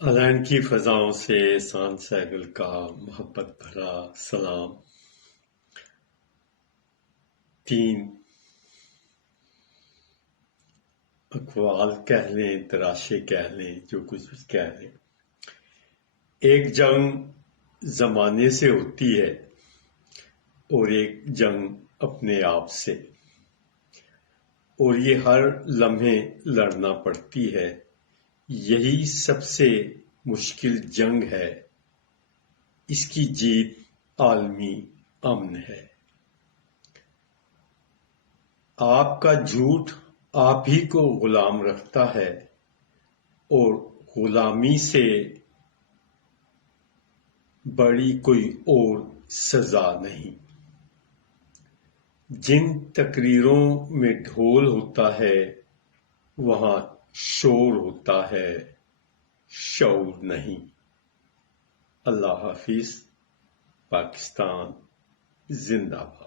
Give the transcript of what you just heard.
ادائن کی فضاؤں سے احسان سہگل کا محبت بھرا سلام۔ 3 اقوال کہہ لیں، تراشے کہہ لیں، جو کچھ بھی کہہ لیں، ایک جنگ زمانے سے ہوتی ہے اور ایک جنگ اپنے آپ سے، اور یہ ہر لمحے لڑنا پڑتی ہے۔ یہی سب سے مشکل جنگ ہے، اس کی جیت عالمی امن ہے۔ آپ کا جھوٹ آپ ہی کو غلام رکھتا ہے، اور غلامی سے بڑی کوئی اور سزا نہیں۔ جن تقریروں میں ڈھول ہوتا ہے وہاں شور ہوتا ہے، شعور نہیں۔ اللہ حافظ۔ پاکستان زندہ باد۔